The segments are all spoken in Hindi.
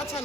हेलो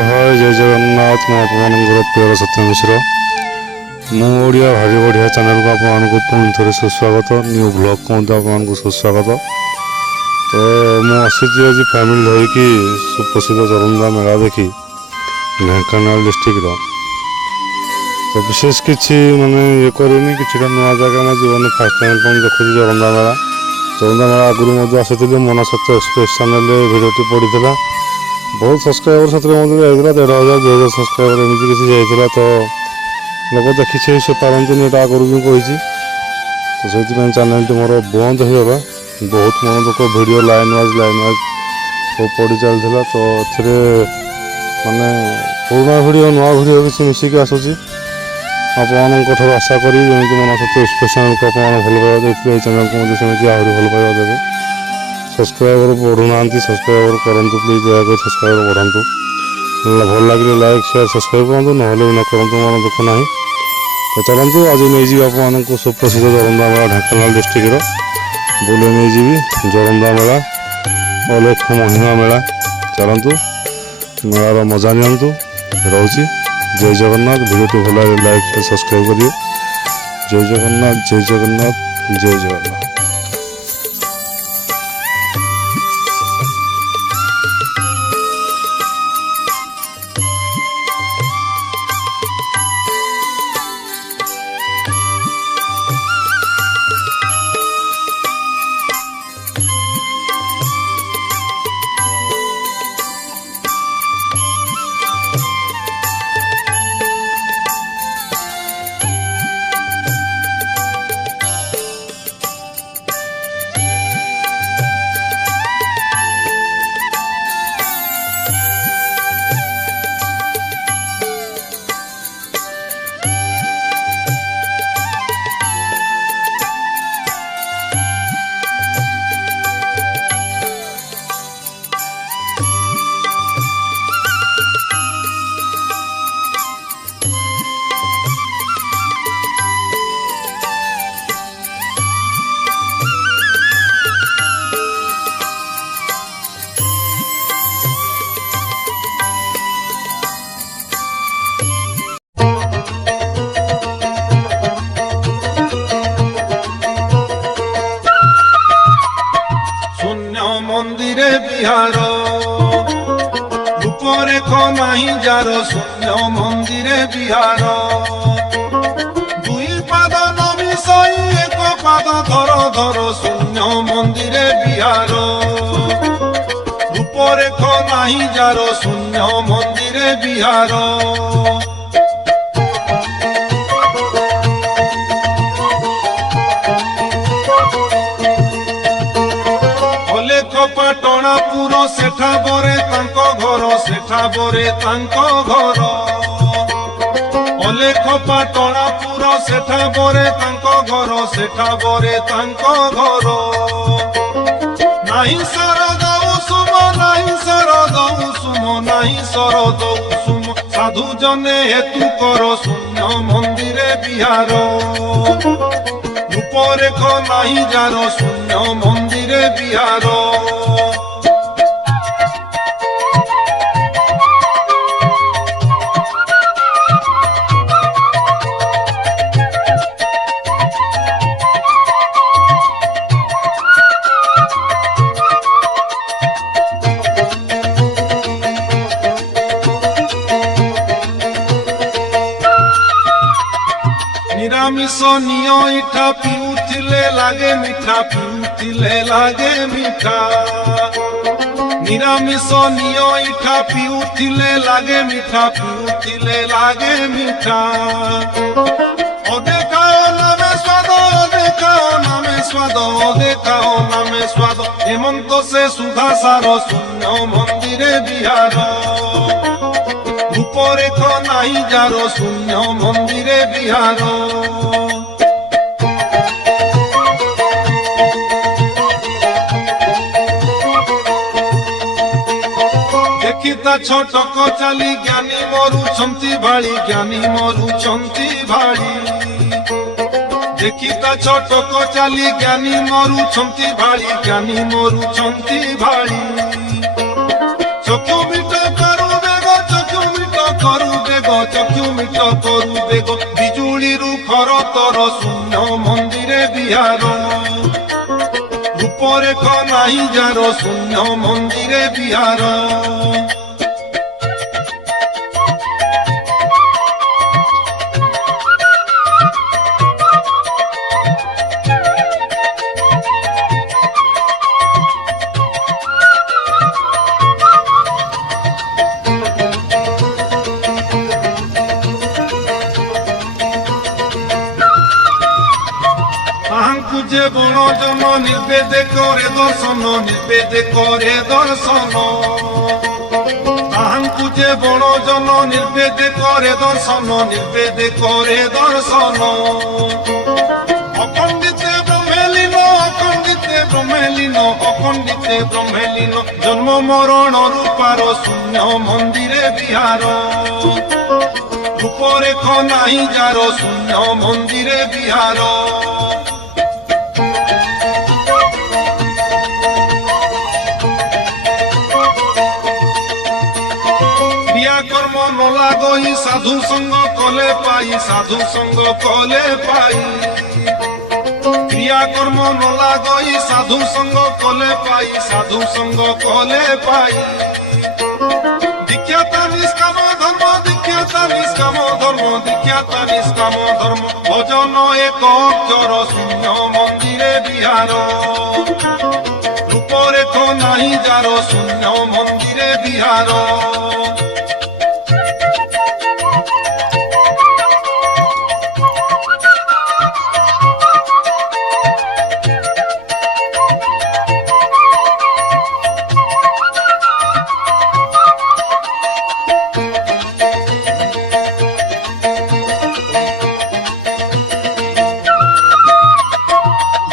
हाय जय जगन्नाथ मु आपमनଙ୍କର प्रिय सत्य मिश्र मु ओडिया भारी बढ़िया चैनल को आपको पुणी थे सुस्वागत न्यू ब्लॉग को आपको सुस्वागत तो मु आसी आज फैमिली धरिकी सुप्रसिद्ध जोरंदा मेला देखी ढेंकानाल डिस्ट्रिक्ट तो विशेष किसी माने ये करनी कि नुआ जगह मो जीवन फास्ट टाइम देखुची जोरंदा मेला आगुरी आसी मन सत्य एक्सप्रेस चैनल भिडियोटी पड़ा बहुत सब्सक्राइबर से जाता 1500 2000 सब्सक्राइबर एमती किसी जाता तो लोक देखी से पारती यहाँ आगुरी भी कही तो से चैनल टी मोर बंद होगा बहुत मन दुख भिड लाइन वाइज सब पड़ी चलता तो माने पुराना भिड नुआ भिड किसी मिसिक आसूसी आपठ आशा करी मन सत्य एक्सप्रेस चैनल को आप भल पाइबा देखिए चैनल को मुझे आहरी भल पाइबा देवे सब्सक्राइबर बढ़ुना सब्सक्राइबर करूँ प्लीज दया सब्सक्राइबर बढ़ातु भल लगे लाइक शेयर सब्सक्राइब करूँ ना न करूँ मन दुख ना तो चलतु आज नहीं आपको सुप्रसिद्ध जोरंदा मेला ढेंकानाल डिस्ट्रिक्ट बुले नहीं जी जोरंदा मेला अलेख महिमा मेला चलतु मेलार मजा नियंतु रोची जय जगन्नाथ भिडियो भल लगे लाइक शेयर सब्सक्राइब करिए जय जगन्नाथ जय जगन्नाथ जय जगन्नाथ। मंदिरे बिहार रूपरेख नहीं जार शून्य मंदिरे बिहार दुई पाद नमिशई एक पाद धर धर शून्य मंदिरे बिहार रूपरेख नहीं जार शून्य मंदिरे बिहार पाटणापुर सेठा बरे तांको घर सेठा बरे तांको घर अलेख पाटणापुर सेठा बरे तांको घर सेठा बरे तांको घर नाही शरद उसुम नाही शरद उसुम नाही शरद उसुम साधु जने हेतु कर शून्य मंदिरे बिहार रूपरेख नहीं जार शून्य मंदिरे बिहार निरामिष निय इठा पिउथिले लागे मिठा पिउथिले लागे मिठा निरामिष निय इठा पिउथिले लागे मिठा पिउथिले लागे मिठा अदेखाओ नामे स्वाद अदेखाओ नामे स्वाद अदेखाओ नामे स्वाद हेमंत से सुधा सार शून्य मंदिरे बिहार रूपरेख नहीं जार शून्य मंदिरे बिहार ତା ଛଟକ ଚାଲି ଜ୍ଞାନୀ ମରୁଛନ୍ତି ଭାଳି, ଜ୍ଞାନୀ ମରୁଛନ୍ତି ଭାଳି। ଦେଖି ତା ଛଟକ ଚାଲି ଜ୍ଞାନୀ ମରୁଛନ୍ତି ଭାଳି, ଜ୍ଞାନୀ ମରୁଛନ୍ତି ଭାଳି। ଚକ୍ଷୁ ମିଟ କରୁ ବେଗ, ଚକ୍ଷୁ ମିଟ କରୁ ବେଗ, ଚକ୍ଷୁ ମିଟ କରୁ ବେଗ, ବିଜୁଳିରୁ ଖରତର ଶୂନ୍ୟ ମନ୍ଦିରେ ବିହାର। ରୂପରେଖ ନାହିଁ ଯାର ଶୂନ୍ୟ ମନ୍ଦିରେ ବିହାର। তাহাଙ୍କୁ যে বণ জন নির্বেদে করে দর্শন, নির্বেদে করে দর্শন। তাহাଙ୍କୁ যে বণ জন নির্বেদে করে দর্শন, নির্বেদে করে দর্শন। অখণ্ডিতে ব্রহ্মেলীন, অখণ্ডিতে ব্রহ্মেলীন, অখণ্ডিতে ব্রহ্মেলীন, জন্ম মরণ রূপার শূন্য মন্দিরে বিহার। রূপরেখ নাই যার শূন্য মন্দিরে বিহার। কর্ম নলাগই সাধু সঙ্গ কলে পাই, সাধু সঙ্গ কলে পাই। ক্রিয়া কর্ম নলাগই সাধু সঙ্গ কলে পাই, সাধু সঙ্গ কলে পাই। দীক্ষাতা নিষ্কাম ধর্ম, দীক্ষাতা নিষ্কাম ধর্ম, দীক্ষাতা নিষ্কাম ধর্ম, ভজন এক অক্ষর শূন্য মন্দিরে বিহার। রূপরেখ নাই যার শূন্য মন্দিরে বিহার।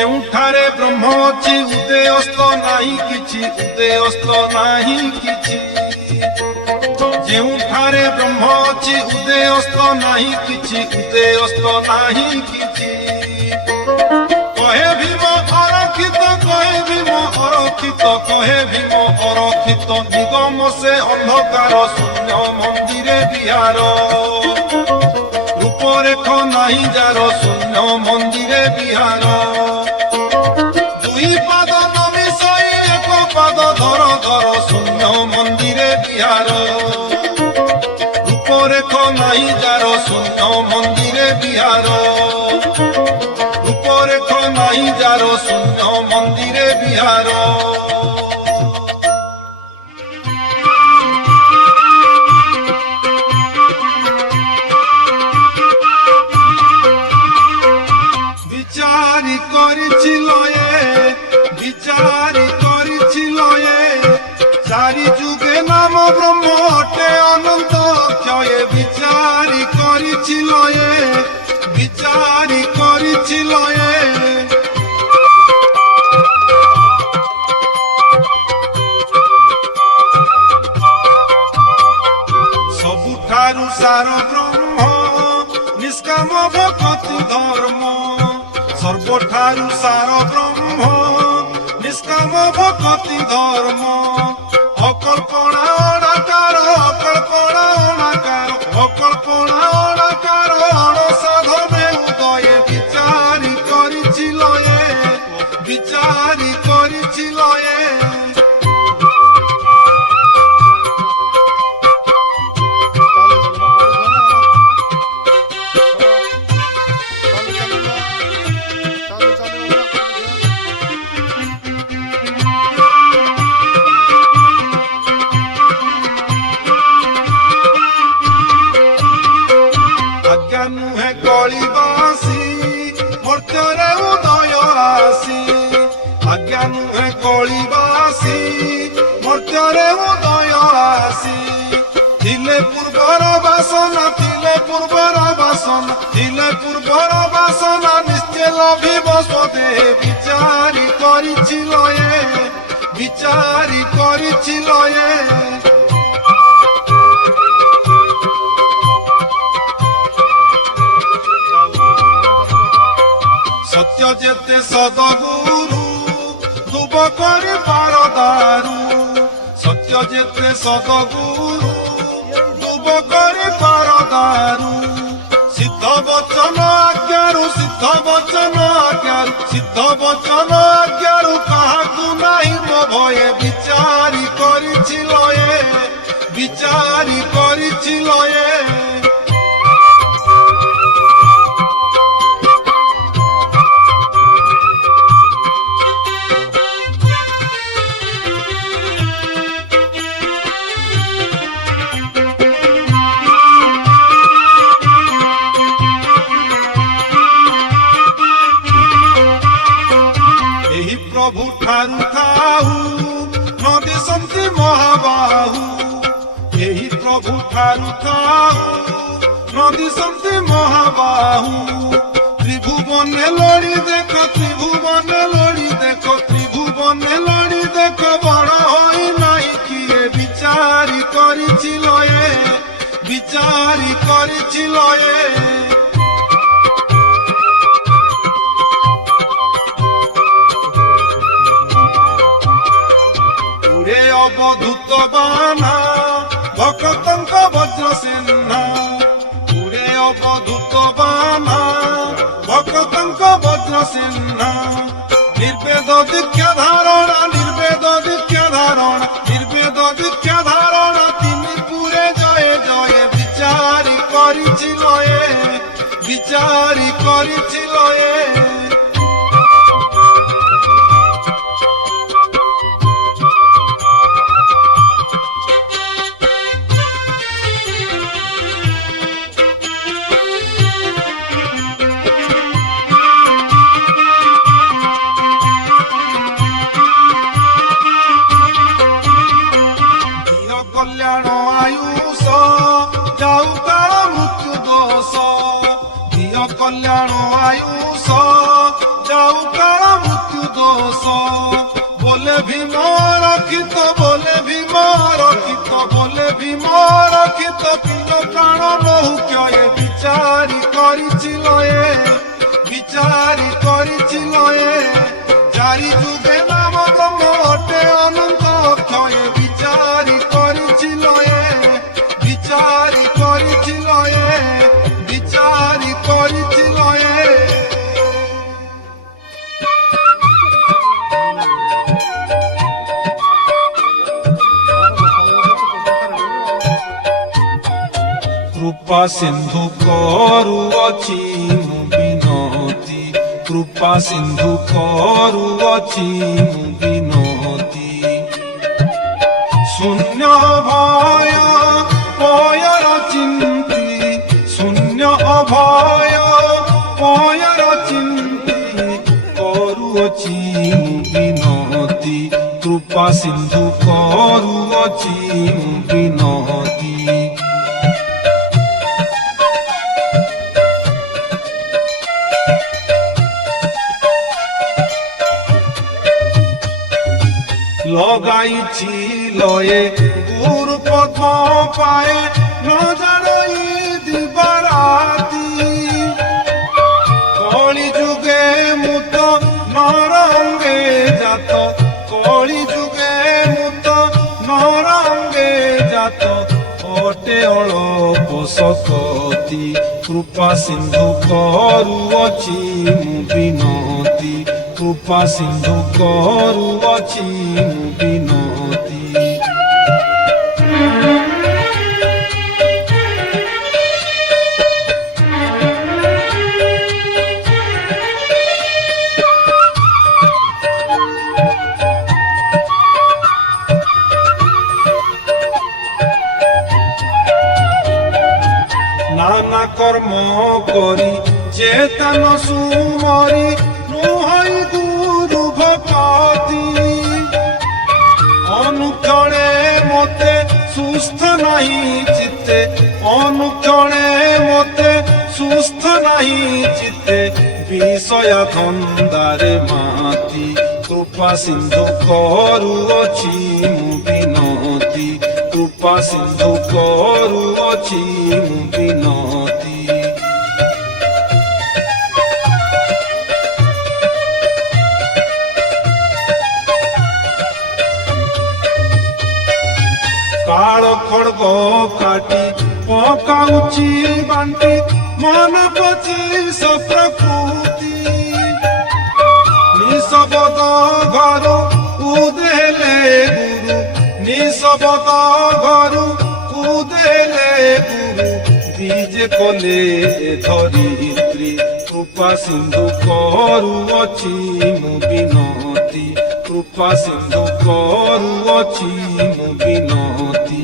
ଯେଉଁଠାରେ ବ୍ରହ୍ମ ଅଛି ଉଦୟସ୍ତ ନାହିଁ କିଛି, ଉଦୟସ୍ତ ନାହିଁ କିଛି। ଯେଉଁଠାରେ ବ୍ରହ୍ମ ଅଛି ଉଦୟସ୍ତ ନାହିଁ କିଛି, ଉଦୟସ୍ତ ନାହିଁ କିଛି। କହେ ଭୀମ ଅରକ୍ଷିତ, କହେ ଭୀମ ଅରକ୍ଷିତ, କହେ ଭୀମ ଅରକ୍ଷିତ, ନିଗମ ସେ ଅନ୍ଧକାର ଶୂନ୍ୟ ମନ୍ଦିରେ ବିହାର। রূপরেখ নাই যার শূন্য মন্দিরে বিহার। দুই পাদ নমিশই এক পাদ ধর ধর শূন্য মন্দিরে বিহার। রূপরেখ নাই যার শূন্য মন্দিরে বিহার। রূপরেখ নাই যার শূন্য মন্দিরে বিহার। বিচারি করেছিল বিচারি করেছিল চারি যুগে নাম ব্রহ্ম অটে অনন্ত ক্ষয়ে। বিচারি করেছিল বিচারি করেছিল ସବୁଠାରୁ ସାର ବ୍ରହ୍ମ ନିଷ୍କାମ ଭକ୍ତି ଧର୍ମ। সর্বঠারু সার ব্রহ্ম নিষ্কাম ভক্তি ধর্ম। অকল্পনা অনাকার, অকল্পনা অনাকার, অকল্পনা অনাকার, অণসাধনে উদয়ে। বিচারি করেছিল বিচারি করেছিল নুহে কলিবাসী মর্ত্যরে উদয় আসি। আজ্ঞা নুহে কলিবাসী মর্ত্যরে উদয় আসি। থিলে পূর্বর বাসনা, থিলে পূর্বর বাসনা, থিলে পূর্বর বাসনা, নিশ্চয় লভিব স্বদেহে। বিচারি করেছিল বিচারি করেছিল সত্য যেতে সদগুরু দুব করে পারদারু সত্য যেতে সদগুরু দুব করে পারদারু সিদ্ধ বচন আজ্ঞারু সিদ্ধ বচন আজ্ঞারু সিদ্ধ বচন আজ্ঞারু কাহাকু নাই মো ভয়ে বিচারি করিছিল এ বিচারি করিছিল এ প্রভু ঠারু খাহু নদী সন্তি মহাবাহু এই প্রভু ঠারু খাহু নদী সন্তি মহাবাহু ত্রিভুবনে লড়ি দেখ ত্রিভুবনে লড়ি দেখ ত্রিভুবনে লড়ি দেখ বড় হই নাই কিয়ে বিচারি করিছিল এ বিচারি করিছিল এ অবধূত বানা ভক্তঙ্ক বজ্র সিন্হা উড়ে অবধূত বানা ভক্তঙ্ক বজ্র সিন্হা নির্বেদ দীক্ষা ধারণা নির্বেদ দীক্ষা ধারণা নির্বেদ দীক্ষা ধারণা তিনি পুরে জয়ে জয়ে বিচারি করিছিল এ বিচারি করিছিল এ কল্যাণ আয়ুষ যাও কাল মৃত্যু দোষ দিয় কল্যাণ আয়ুষ যাও কাল মৃত্যু দোষ বলে ভীম রক্ষিত বলে ভীম রক্ষিত বলে ভীম রক্ষিত পিল প্রাণ নৌক্যে বিচারি করিছিল এ বিচারি করিছিল এ চারি যুগে নাম ব্রহ্ম অটে অনন্ত অক্ষয়ে বিচারি করিছিল এ বিচারি করিছিল এ বিচারি করিছিল এ কৃপা সিন্ধু করুଅছি ମୁଁ বিনতি কৃপা সিন্ধু করুଅছি ମୁଁ বিনতি শূন্য ভয় পয়র চিন্তি শূন্য অভয় পয়র চিন্তি করুଅছি ମୁଁ বিনতি কৃপা সিন্ধু করুଅছি ମୁଁ বিনতি লগাইছি লয়ে গুরু পথ পায়ে ন জানই দিবারাতি কলি যুগে মুত নরঙ্গে জাত কলি যুগে মুত নরঙ্গে জাত অটে অଳପ শকতি কৃপা সিন্ধু করুଅছি ମୁଁ বিনতি কৃপা সিন্ধু করুଅছি ମୁଁ বিনতি নানা কর্ম করি চেতন সুমরি নুহই গুরু ভকতি অনুক্ষণে মতে সুস্থ নাহি চিত্তে অনুক্ষণে মতে সুস্থ নাহি চিত্তে বিষয় ধন্দারে মাতি কৃপা সিন্ধু করুଅছি ମୁଁ বিনতি কৃপা সিন্ধু করুଅছি ମୁଁ বিনতি ଖଡ଼ଗ କାଟି ପକାଉଛି ବାଣ୍ଟି ମନ ପଚିଶ ପ୍ରକୃତି ନିଶବଦ ଘରୁ ଉଦେଲେ ଗୁରୁ ନିଶବଦ ଘରୁ ଉଦେଲେ ଗୁରୁ ବିଜେ କଲେ ଧରିତ୍ରୀ କୃପା ସିନ୍ଧୁ କରୁଅଛି ମୁଁ ବିନତି କୃପା ସିନ୍ଧୁ କରୁଅଛି ମୁଁ ବିନତି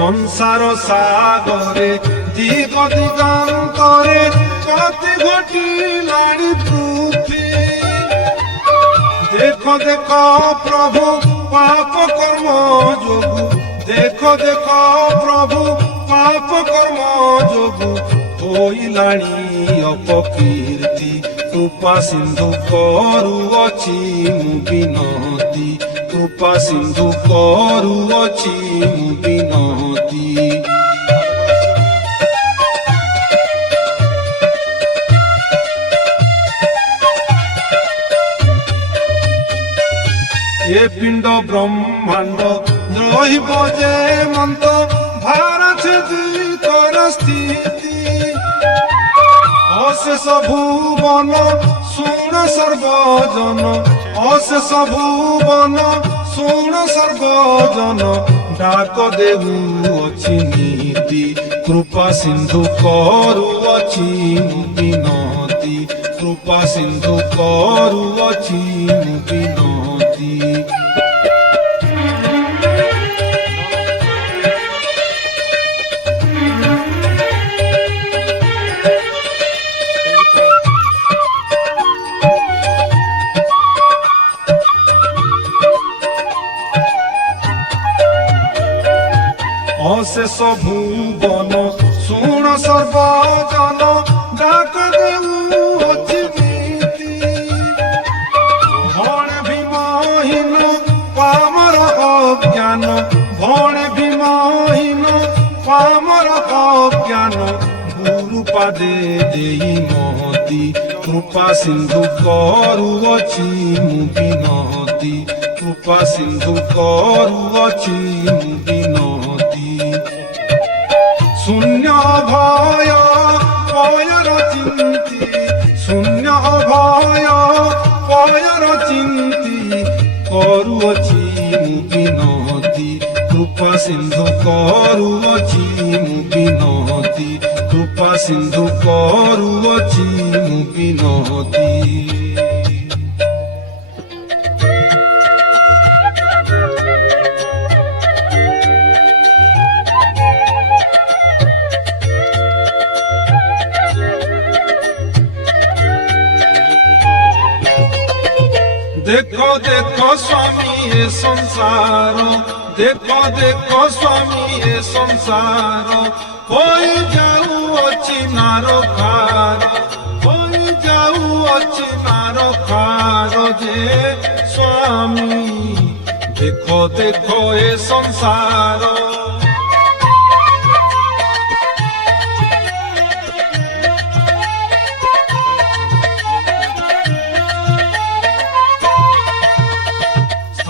সংসার সাগরে দিগ দিগন্তরে কতি ঘটিলানি পৃথ্বী দেখো দেখো প্রভু পাপ কর্ম যোগু দেখো দেখো প্রভু পাপ কর্ম যোগু হইলানি অপকীর্তি কৃপা সিন্ধু করুଅছি ମୁଁ বিনতি কৃপা সিন্ধু করুଅছি ମୁଁ বিনতি এ পিণ্ড ব্রহ্মাণ্ড রহিব যে মন্ত ভারত কর স্থিতি অশেষ ভুবন শুণ সর্বজন অশেষ ভুবন শুণ সর্বজন ডাক দেউଅଛି নীতি কৃপা সিন্ধু କରୁଅଛି ମୁଁ বিনতি কৃপা সিন্ধু କରୁଅছি ମୁଁ বিনতি অশেষ ভুবন শুণ সর্বজন ডাক দেউଅଛି নীতি ভণ ভীমহীন পামর অজ্ঞান ভণ ভীমহীন পামর অজ্ঞান গুরু পাদে দেই মহতি কৃপা সিন্ধু କରୁଅଛି ମୁଁ বিনতি কৃপা সিন্ধু କରୁଅছি ମୁଁ বিনতি শূন্য ভয় পয়র চিন্তি শূন্য ভয় পয়র চিন্তি କରୁଅଛି ମୁଁ বিনতি কৃপা সিন্ধু କରୁଅছি ମୁଁ বিনতি কৃপা সিন্ধু କରୁଅছি ମୁଁ বিনতি দেখো দেখো স্বামী এ সংসার দেখো দেখো স্বামী এ সংসার হয়ে যাউଅଛି নারখার হয়ে যাউଅଛି নারখার যে স্বামী দেখো দেখো এ সংসার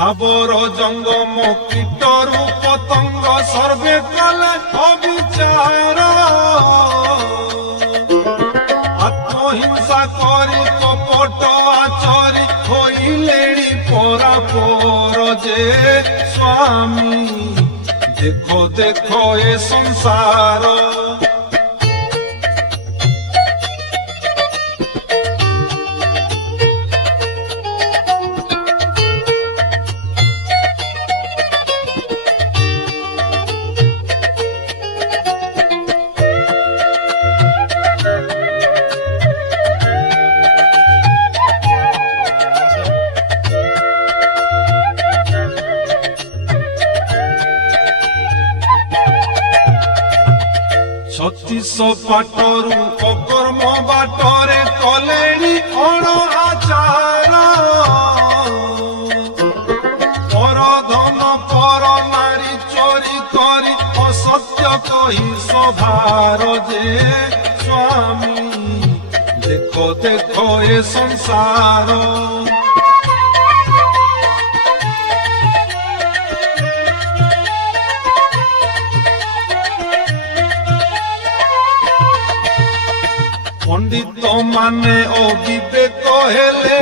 স্থাবর জঙ্গম কীটরু পতঙ্গ সর্বে কলে অবিচার আত্মহিংসা করে কপট আচরি হইলেনি পরাপর যে স্বামী দেখো দেখো এ সংসার ছত্রিশ পাটরু অকর্ম বাটরে কলেনি অণ আচার যে স্বামী দেখো দেখো এ সংসার পণ্ডিত মানে অবিবেক হেলে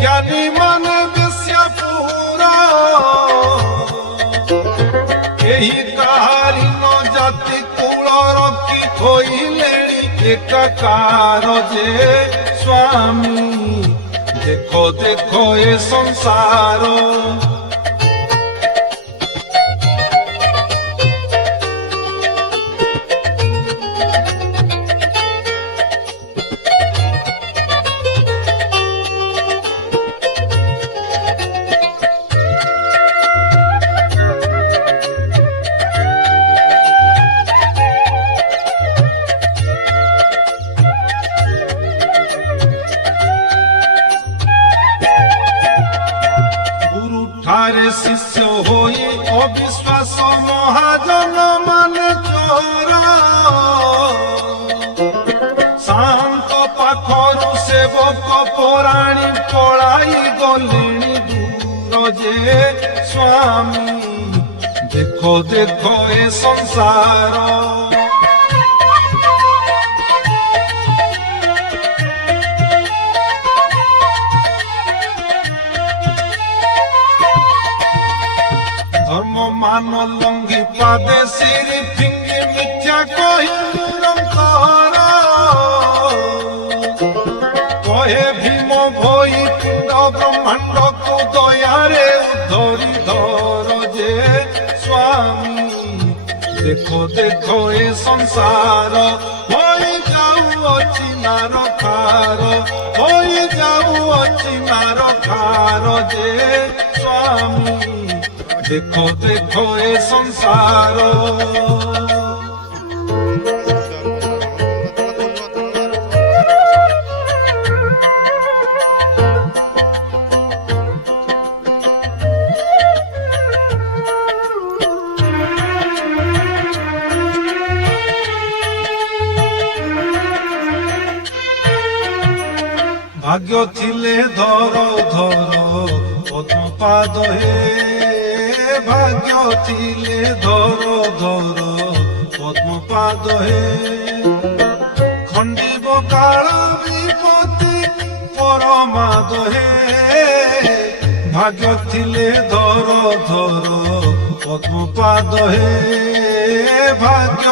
জ্ঞানী মানে বেশ্যা পুরা ଏହି କାହାରି ନ ଜାତି କୂଳ ରଖି ଥୋଇଲେଣି ଏକାକାର ଯେ ସ୍ୱାମୀ ଦେଖ ଦେଖ ଏ ସଂସାର ଠାରେ ଶିଷ୍ୟ ହୋଇ ଅବିଶ୍ୱାସ ମହାଜନ ମାନେ ଚୋର ଶାନ୍ତ ପାଖରୁ ସେବକ ପରାଣୀ ପଳାଇ ଗଲେଣି ଦୂର ଯେ ସ୍ୱାମୀ ଦେଖ ଦେଖ ଏ ସଂସାର ধর্ম মান লঙ্ঘি পাদে সিরি ফিঙ্গি মিথ্যা কহি নিরন্তর কহে ভীম ভই পিণ্ড ব্রহ্মাণ্ডকু দয়ারে উদ্ধরি ধর যে স্বামী দেখো দেখো এ সংসার হই যাও অচিনার খার হই যাও অচিনার খার যে স্বামী দেখো দেখো এ সংসার ভাগ্য থিলে ধর ধর পদ্মপাদ হে ভাগ্য থিলে ধর ধর পদ্মপাদ হে খণ্ডিব কাল বিপত্তি পরমাদ হে ভাগ্য থিলে ধর ধর পদ্মপাদ হে ভাগ্য